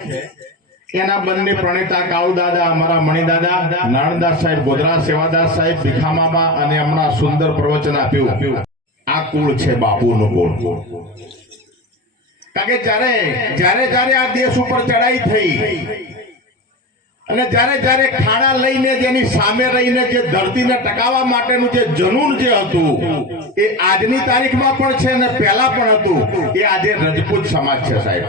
એના બંને પ્રણેતા કાળુ દાદા અમારા મણિદાદા નારણદાસ સાહેબ, ગોધરા સેવાદાસ સાહેબ ભીખામામા અને હમણાં સુંદર પ્રવચન આપ્યું. આ કુળ છે બાપુનું કુળ. કારણ કે જ્યારે જ્યારે જ્યારે આ દેશ ઉપર ચડાઈ થઈ અને જ્યારે જ્યારે ખાડા લઈને જેની સામે રહીને જે ધરતીને ટકાવવા માટેનું જે જનૂન જે હતું, એ આજની તારીખમાં પણ છે અને પહેલા પણ હતું, એ આજે રજપૂત સમાજ છે સાહેબ.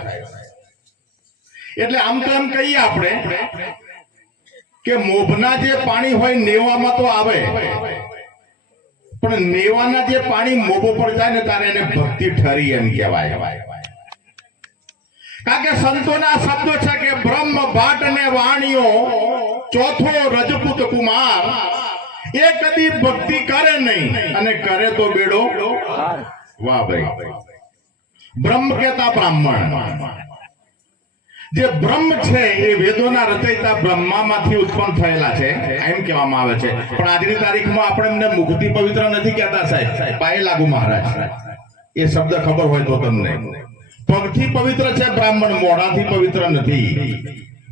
એટલે આમ તો એમ કહીએ આપણે કે મોભના જે પાણી હોય નેવામાં તો આવે. પણ નેવાના જે પાણી મોભો પર જાય ને તારે એને ભક્તિ ઠરી એમ કહેવાય. કારણ કે સંતોના શબ્દો છે કે બ્રહ્મ, ભાટ ને વાણીઓ, ચોથો રજપૂત કુમાર, એ કદી ભક્તિ કરે નહીં અને કરે તો બેડો. વાહ ભાઈ. બ્રહ્મ કેતા બ્રાહ્મણ. જે બ્રહ્મ છે એ વેદોના રચયિતા બ્રહ્મામાંથી ઉત્પન્ન થયેલા છે. એમ કહેવામાં આવે છે. પણ આજની તારીખમાં આપણે એમને મુક્તિ પવિત્ર નથી કહેતા સાહેબ. પાયે લાગુ મહારાજ. એ શબ્દ ખબર હોય તો તમને. પગથી પવિત્ર છે, બ્રાહ્મણ મોઢાથી પવિત્ર નથી.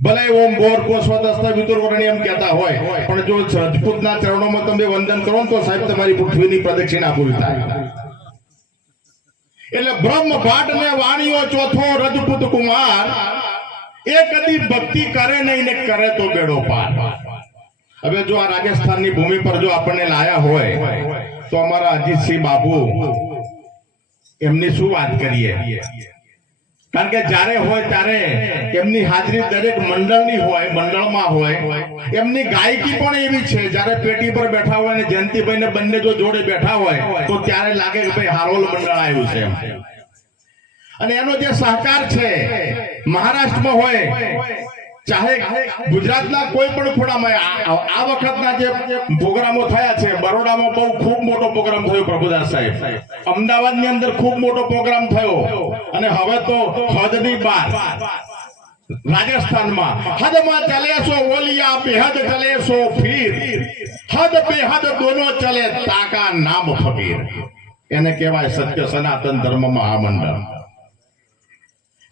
ભલે ઓમ ગોર કો અસ્ત વિતુરવર્ણી એમ કહેતા હોય, પણ જો રજપૂતના ચરણોમાં તમે વંદન કરો તો સાહેબ તમારી પૃથ્વીની પ્રદક્ષિણા પૂરી થાય. એટલે બ્રહ્મ ભાટ ને વાણીઓ ચોથો રજપૂત કુમાર એ કદી ભક્તિ કરે નહીં ને કરે તો બેડો પાર. હવે જો આ રાજસ્થાનની ભૂમિ પર જો આપણને લાયા હોય, તો અમારા અજીતસિંહ બાબુ એમની શું વાત કરીએ? કારણ કે જ્યારે હોય ત્યારે એમની હાજરી દરેક મંડળની હોય, મંડળમાં હોય. એમની ગાયકી પણ એવી છે, જ્યારે પેટી પર બેઠા હોય અને જયંતિભાઈ ને બંને જો જોડે બેઠા હોય, તો ત્યારે લાગે કે ભાઈ હારોલ મંડળ આવ્યું છે અને એનો જે સહકાર છે, મહારાષ્ટ્રમાં હોય, ચાહે ગુજરાતના કોઈ પણ ખૂણામાં, આ વખતના જે પ્રોગ્રામો થયા છે, બરોડામાં બહુ ખૂબ મોટો પ્રોગ્રામ થયો પ્રભુદાસ સાહેબ. અમદાવાદની અંદર ખૂબ મોટો પ્રોગ્રામ થયો, અને હવે તો હદની બાર. રાજસ્થાનમાં, હદમાં ચલે સો ઓલિયા બેહદ ચલે સો ફીર. હદ બેહદ દોનો ચલે, તાકા નામ ફકીર. એને કહેવાય સત્ય સનાતન ધર્મ મહામંડળ.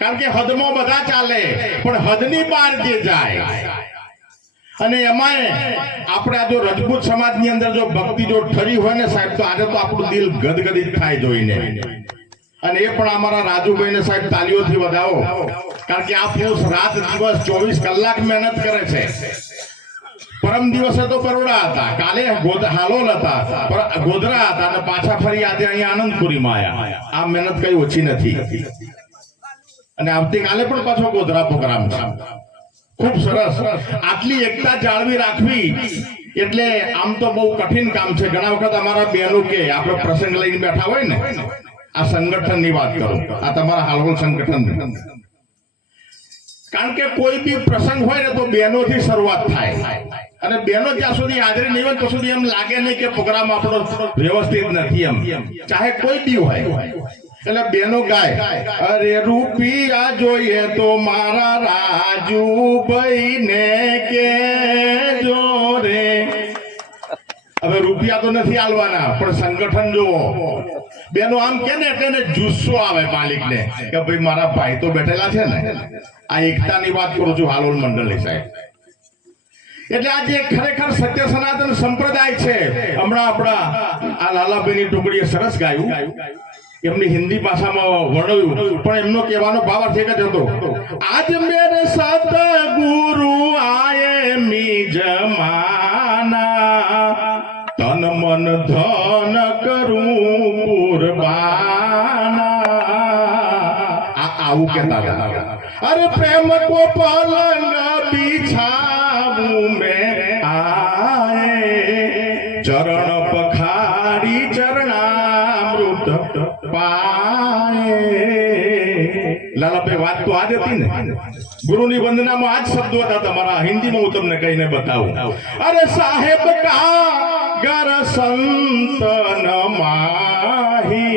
કારણ કે હદમાં બધા ચાલે, પણ હદની બહાર જે જાય. અને એમાંય આપણે આ જો રજપૂત સમાજની અંદર જો ભક્તિ જો ઠરી હોય ને સાહેબ, તો આજે તો આપણું દિલ ગદગદિત થાય જોઈને. અને એ પણ અમારા રાજુભાઈને સાહેબ તાલીઓથી વધાવો. કારણ કે આ પુરુષ રાત દિવસ ચોવીસ કલાક મહેનત કરે છે. પરમ દિવસે તો બરોડા હતા. કાલે હાલોલ હતા. ગોધરા હતા અને પાછા ફરી આજે અહીંયા આનંદપુરીમાં આવ્યા આ મહેનત કઈ ઓછી નથી. અને આવતીકાલે પણ પાછો ગોધરા પ્રોગ્રામ ખૂબ સરસ. આટલી એકતા જાળવી રાખવી એટલે આમ તો બહુ કઠિન કામ છે. ઘણા વખત અમારા બહેનો કે, આપણે પ્રસંગ લઈને બેઠા હોય ને, આ સંગઠનની વાત કરો. આ તમારા હાલવલ સંગઠન. કારણ કે કોઈ બી પ્રસંગ હોય ને તો બહેનોથી શરૂઆત થાય. અને બહેનો જ્યાં સુધી હાજરી નહીં હોય તો સુધી એમ લાગે નહીં કે પ્રોગ્રામ આપણો વ્યવસ્થિત નથી એમ. ચાહે કોઈ બી હોય. એટલે બેનો ગાય, અરે રૂપિયા જોઈએ તો મારા રાજુભાઈ ને કે રે. હવે રૂપિયા તો નથી આલવાના પણ સંગઠન જોવો. બેનો આમ કે ને એટલે જુસ્સો આવે માલિકને, કે ભાઈ મારા ભાઈ તો બેઠેલા છે ને, આ એકતાની વાત કરું છું હાલોલ મંડળની સાહેબ. એટલે આ જે ખરેખર સત્ય સનાતન સંપ્રદાય છે, હમણાં આપણા આ લાલાભાઈની ટુકડીએ સરસ ગાયું. એમની હિન્દી ભાષામાં વર્ણવ્યું. પણ એમનો કહેવાનો ભાવ અર્થ એક જ હતો. આજ મેરે સત ગુરુ આયે મી જમાના તન મન ધન કરું કુરબાના. આવું કહેતા હતા. અરે પ્રેમ કો પલંગ વાત હતી ને? ગુરુની વંદનામાં આજ શબ્દો હતા તમારા. હિન્દીમાં હું તમને કહીને બતાવું. અરે સાહેબ કા ગર સંતન માહી?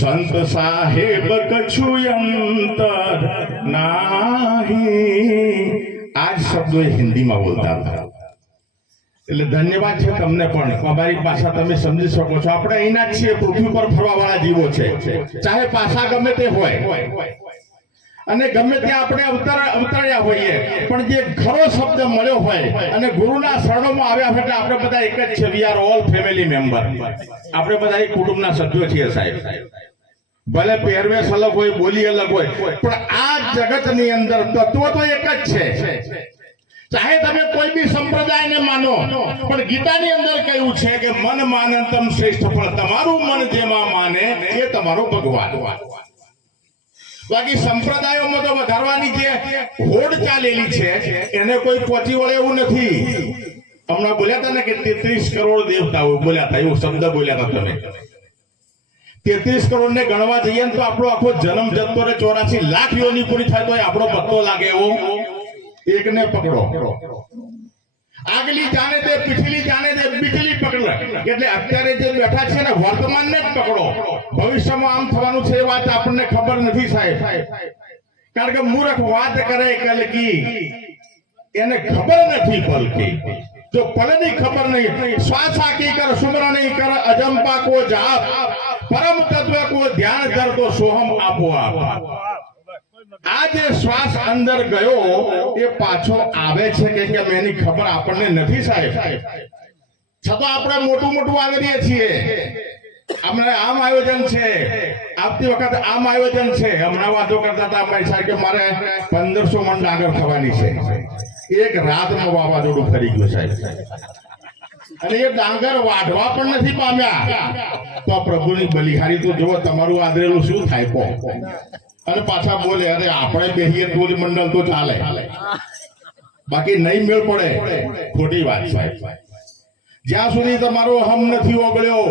સંત સાહેબ કછુયંતર નાહી? આજ શબ્દો એ હિન્દીમાં બોલતા હતા. એટલે ધન્યવાદ છે તમને પણ. અમારી ભાષા તમે સમજી શકો છો. આપણે અહીંના જ છીએ, પૃથ્વી પર ફરવા વાળા જીવો છે. ચાહે પાછા ગમે તે હોય. અને ગમે ત્યાં આપણે અવતર, અવતર્યા હોઈએ, પણ જે ખરો શબ્દ મળ્યો હોય અને ગુરુના શરણોમાં આવ્યા હોય એટલે આપણે બધા એક જ છે. We are all family member આપણે બધા એક કુટુંબના સભ્યો છીએ સાહેબ. ભલે પહેરવેશ અલગ હોય બોલી અલગ હોય, પણ આ જગતની અંદર તત્વ તો એક જ છે. ચાહે તમે કોઈ બી સંપ્રદાયને માનો, પણ ગીતાની અંદર કહ્યું છે કે મન માનંતમ શ્રેષ્ઠ ફળ તમારું મન જેમાં માને એ તમારો ભગવાન. બાકી સંપ્રદાયોમાં તો વધારવાની જે હોડ ચાલેલી છે, એને કોઈ પહોંચી વળે એવું નથી. હમણાં બોલ્યા હતા ને કે તેત્રીસ કરોડ દેવતાઓ બોલ્યા હતા, એવું શબ્દ બોલ્યા હતા તમે. તેત્રીસ કરોડ ને ગણવા જઈએ ને તો આપણો આખો જન્મ જતો રહે ચોરાસી લાખ યોની પૂરી થાય તો આપણો પત્તો લાગે એવો. એકને પકડો. આગલી જાણે તે પીછલી જાણે તે બીજલી પકડો. એટલે અત્યારે જે બેઠા છે ને, વર્તમાનને જ પકડો. ભવિષ્યમાં આમ થવાનું છે એ વાત આપણને ખબર નથી સાહેબ. કારણ કે મૂર્ખ વાત કરે કલકી એને ખબર નથી પલકી. જો પલની ખબર નહીં, શ્વાસા કી કર સુમરા નહીં કર, અજંપા કો જાપ, પરમ તત્વ કો ધ્યાન કર તો સોહમ આપો આપ. આ જે શ્વાસ અંદર ગયો, એ પાછો આવે છે કે કેમ એની ખબર આપણને નથી સાહેબ. છતાં આપણે મોટું મોટું આવીએ છીએ. આપણે આમ આયોજન છે. આવતી વખત આમ આયોજન છે. હમણાં વાતો કરતા હતા ભાઈ સાહેબ કે મારે પંદરસો મણ ડાંગર થવાની છે. એક રાતમાં વાવાઝોડું ફરી ગયું સાહેબ. અને એ ડાંગર વાઢવા પણ નથી પામ્યા. તો પ્રભુની બલિહારી તો જુઓ, તમારું આદરેલું શું થાય અને પાછા બોલે, અરે, આપણે બેહીએ તો મંડળ તો ચાલે. બાકી નહીં મેળ પડે. ખોટી વાત, સાહેબ. જ્યાં સુધી તમારો હમ નથી ઓગળ્યો,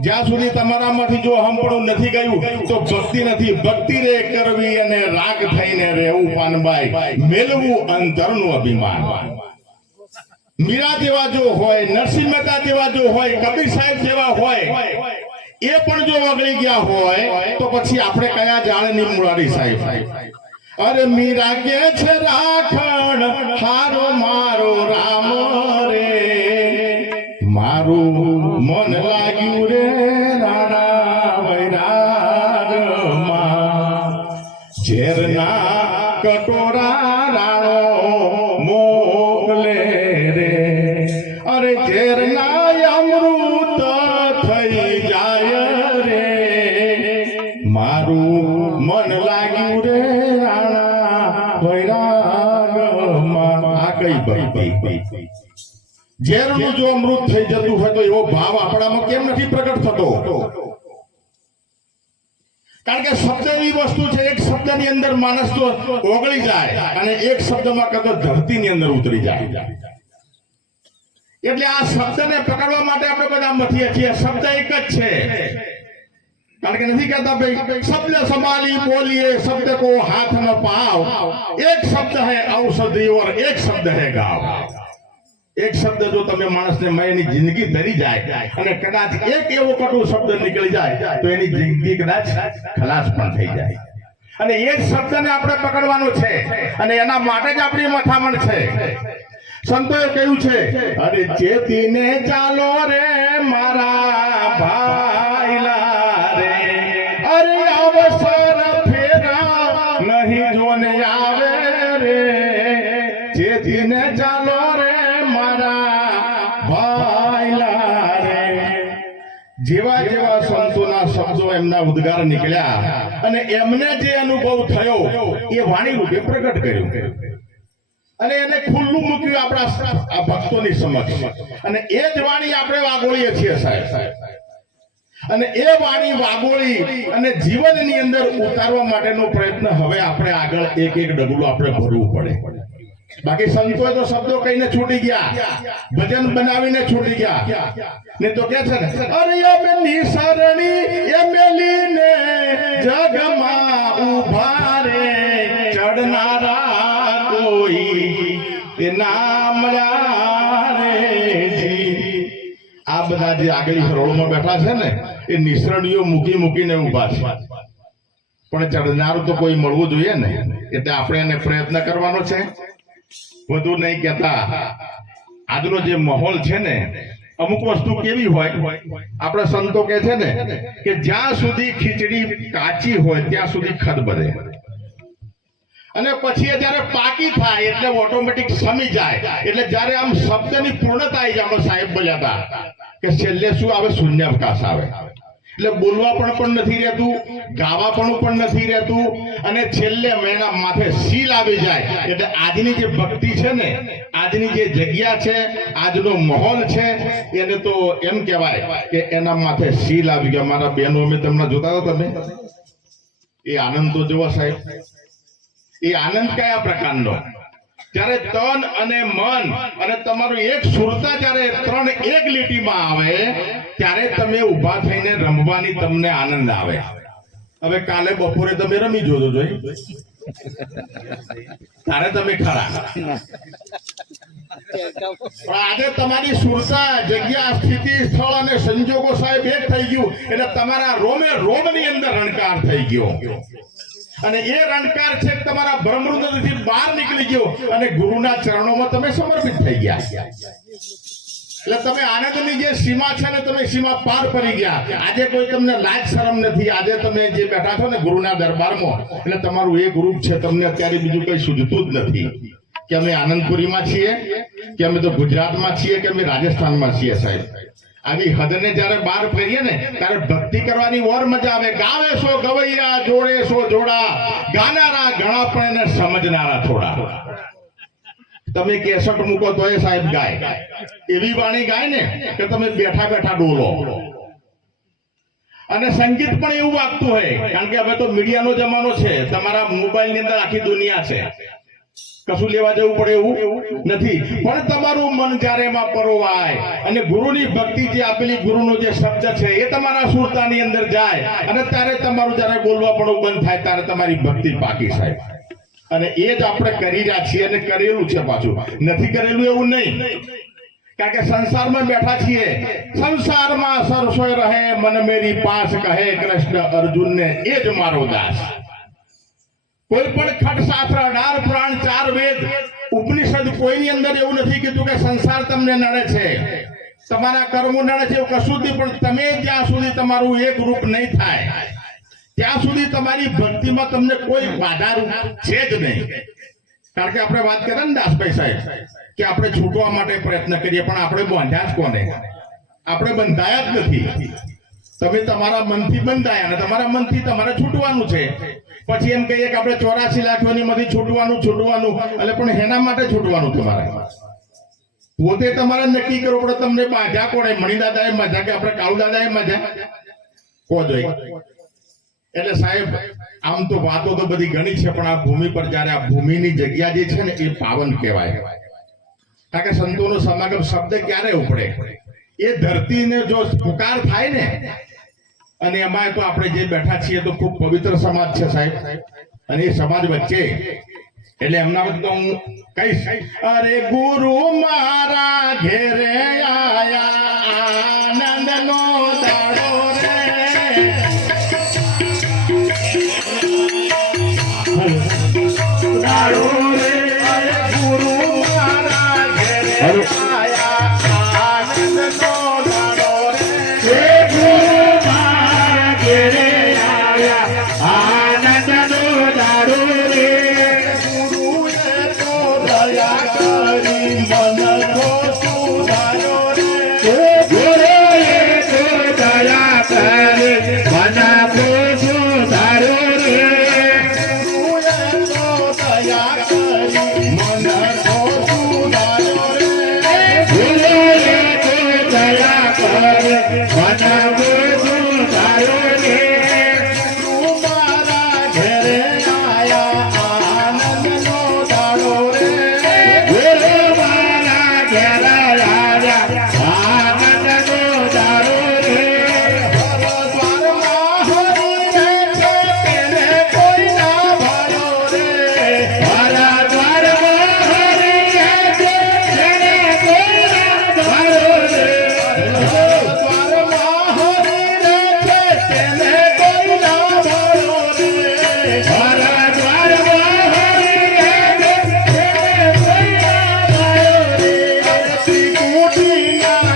જ્યાં સુધી તમારામાંથી જો હમપણું નથી ગયું, તો ભક્તિ નથી. ભક્તિ રે કરવી અને રાગ થઈને રહેવું, પાનબાઈ. મેળવું અંતરનું અભિમાન. મીરા જેવા જો હોય, નરસિંહ મહેતા જેવા જો હોય, કબીર સાહેબ જેવા હોય એ પણ જો વગળી ગયા હોય તો પછી આપણે કયા જાળની મુરારી સાહેબ? અરે મીરા કે છે રાખણ, હારો મારો રામ રે. મારું મન લાગ્યું રે રાણા ઝેરના કટોરા ઝેરનું જો અમૃત થઈ જતું હોય તો એવો ભાવ આપણામાં કેમ નથી પ્રગટ થતો? કારણ કે શબ્દ એવી વસ્તુ છે, એક શબ્દની અંદર માણસ તો ઓગળી જાય અને એક શબ્દમાં કદો ધરતીની અંદર ઉતરી જાય. એટલે આ શબ્દને પકડવા માટે આપણે બધા મથીએ છીએ. શબ્દ એક જ છે. કારણ કે નથી કહેતા ભાઈ, શબ્દ સંભાળી, બોલીએ, શબ્દ કો હાથ ન પાવ. એક શબ્દ હે ઔષધિ ઓર એક શબ્દ હે ગાવ. એક શબ્દ જો તમે માણસને મયની જિંદગી ધરી જાય અને કદાચ એક એવો કટુ શબ્દ નીકળી જાય, તો એની જિંદગી કદાચ ખલાસ પણ થઈ જાય. અને એ જ શબ્દને આપણે પકડવાનો છે અને એના માટે જ આપણી મથામણ છે. સંતોએ કહ્યું છે, અરે ચેતીને ચાલો રે મારા ભાઈલા એમના ઉદ્ગાર નીકળ્યા. અને એમને જે અનુભવ થયો, એ વાણી રૂપે પ્રગટ કર્યું. અને એને ખુલ્લું મૂક્યું આપણા આ ભક્તોની સમક્ષ. અને એ જ વાણી આપણે વાગોળીએ છીએ, સાહેબ. અને એ વાણી વાગોળી અને જીવનની અંદર ઉતારવા માટેનો પ્રયત્ન હવે આપણે આગળ એક એક ડગલું આપણે ભરવું પડે. બાકી સંતો તો શબ્દો કહીને છૂટી ગયા. ભજન બનાવીને છૂટી ગયા. ને તો કે છે ને? અરે અમે નિસરણી એ મેલીને જગમાં ઊભા રે. ચડનારા કોઈ એ નામ રે આ બધા જે આગળ હરોળમાં બેઠા છે ને એ નિસરણીઓ મૂકી મૂકીને ઊભા છે. પણ ચડનારું તો કોઈ મળવું જોઈએ ને? એટલે આપણે એને પ્રયત્ન કરવાનો છે. વધુ નહીં કહેતા. આજનો જે માહોલ છે ને, અમુક વસ્તુ કેવી હોય, આપણે સંતો કે છે ને, કે જ્યાં સુધી ખીચડી કાચી હોય, ત્યાં સુધી ખદ બને. અને પછી જ્યારે પાકી થાય, એટલે ઓટોમેટિક સમી જાય. એટલે જ્યારે આમ શબ્દની પૂર્ણતા આવી જાય આપણે સાહેબ બોલ્યા હતા, કે છેલ્લે શું આવે? શૂન્યાવકાશ આવે. એટલે બોલવા પણ પણ નથી રહેતું, ગાવા પણ પણ નથી રહેતું, અને છેલ્લે મેના માથે સીલ આવી જાય. એટલે આજની જે ભક્તિ છે ને, આજની જે જગ્યા છે, આજનો માહોલ છે, એને તો એમ કહેવાય કે એના માથે સીલ આવી ગયા. મારા બહેનો, અમે તમને જોતા હતા તમે? એ આનંદ તો જોવા સાહેબ. એ આનંદ કયા પ્રકારનો? જ્યારે તન અને મન અને તમારું એક સુરતા જ્યારે ત્રણ એક લીટીમાં આવે, ત્યારે તમે ઊભા થઈને રમવાની તમને આનંદ આવે. હવે કાલે બપોરે તમે રમી જોજો જોઈ. તારે તમે ખરા. આજે તમારી સુરતા, જગ્યા, સ્થિતિ, સ્થળ અને સંજોગો સાહેબ એક થઈ ગયું. એટલે તમારા રોમે રોમની અંદર રણકાર થઈ ગયો. અને એ રણકાર છે તમારા બ્રહ્મૃદથી બહાર નીકળી ગયો અને ગુરુના ચરણોમાં તમે સમર્પિત થઈ ગયા. એટલે તમે આનંદની જે સીમા છે ને તમે સીમા પાર કરી ગયા. આજે કોઈ તમને લાજ શરમ નથી. આજે તમે જે બેઠા છો ને ગુરુના દરબારમાં, એટલે તમારું એ ગ્રુપ છે. તમને અત્યારે બીજું કઈ સૂઝતું જ નથી. કે અમે આનંદપુરીમાં છીએ, કે અમે તો ગુજરાતમાં છીએ, કે અમે રાજસ્થાનમાં છીએ સાહેબ. આવી હદને જ્યારે બહાર ફરીએ ને, ત્યારે ભક્તિ કરવાની ઓર મજા આવે. ગાવે સો ગવૈયા, જોડે સો જોડા. ગાનારા ઘણા પણ એને સમજનારા થોડા. તમે કેસટ મૂકો તો એ સાહેબ ગાય. એવી વાણી ગાય ને કે તમે બેઠા બેઠા ડોલો અને સંગીત પણ એવું વાગતું હોય. કારણ કે હવે તો મીડિયાનો જમાનો છે. તમારા મોબાઈલની અંદર આખી દુનિયા છે. કશું લેવા જવું પડે એવું નથી. પણ તમારું મન જ્યારે એમાં પરોવાય અને ગુરુની ભક્તિ જે આપેલી ગુરુનો જે શબ્દ છે એ તમારા સુરતાની અંદર જાય અને ત્યારે તમારું જ્યારે બોલવા પણ બંધ થાય ત્યારે તમારી ભક્તિ પાકી સાહેબ અને એ જ આપણે કરી રહ્યા છીએ અને કરેલું છે પાછું. નથી કરેલું એવું નહીં. કારણ કે સંસારમાં બેઠા છીએ. સંસારમાં સરસોય રહે, મન મેરી પાસ કહે કૃષ્ણ અર્જુનને. એ જ મારો દાસ. કોઈ પણ ખટશાસ્ત્ર અઢાર પુરાણ ચાર વેદ ઉપનિષદ કોઈની અંદર એવું નથી કીધું કે સંસાર તમને નડે છે. તમારા કર્મો નડે છે એવું કશું પણ તમે જ્યાં સુધી તમારું એક રૂપ નહીં થાય, ત્યાં સુધી તમારી ભક્તિમાં તમને કોઈ બાધારૂપ છે જ નહીં. કારણ કે આપણે વાત કરીએ ને દાસભાઈ સાહેબ, કે આપણે છૂટવા માટે પ્રયત્ન કરીએ, પણ આપણે બાંધ્યા જ કોને? આપણે બંધાયા જ નથી. તમે તમારા મનથી બંધાય અને તમારા મનથી તમારે છૂટવાનું છે. પછી એમ કહીએ કે આપણે ચોરાશી લાખોની માંથી છૂટવાનું છૂટવાનું, એટલે પણ હેના માટે છૂટવાનું તમારે? પોતે તમારે નક્કી કરવું પડે, તમને બાધા કોણે મણિદાદાએ મજા કે આપણે કાળુ દાદાએ મજા? કો જોઈ? એટલે સાહેબ, આમ તો વાતો તો બધી ઘણી છે, પણ આ ભૂમિ પર જ્યારે આ ભૂમિની જગ્યા જે છે ને, એ પાવન કહેવાય. કારણ કે સંતોનો સમાગમ શબ્દ ક્યારે ઉપડે? એ ધરતીને જો પુકાર થાય ને, અને એમાં તો આપણે જે બેઠા છીએ તો ખૂબ પવિત્ર સમાજ છે સાહેબ. અને એ સમાજ વચ્ચે, એટલે એમના વચ્ચે તો હું કહીશ, અરે ગુરુ મારા ઘેરે આયા. આવ્યા দিয়া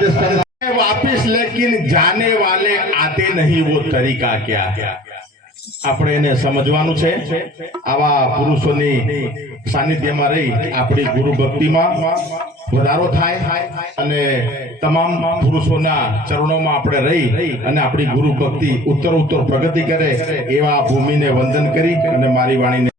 राजस्थान वापिस लेकिन जाने वाले आते नहीं वो तरीका क्या આપણે એને સમજવાનું છે આવા પુરુષોની સાનિધ્યમાં રહી આપણી ગુરુ ભક્તિમાં વધારો થાય અને તમામ પુરુષોના ચરણોમાં આપણે રહી અને આપણી ગુરુ ભક્તિ ઉત્તર ઉત્તર પ્રગતિ કરે એવા ભૂમિને વંદન કરી અને મારી વાણીને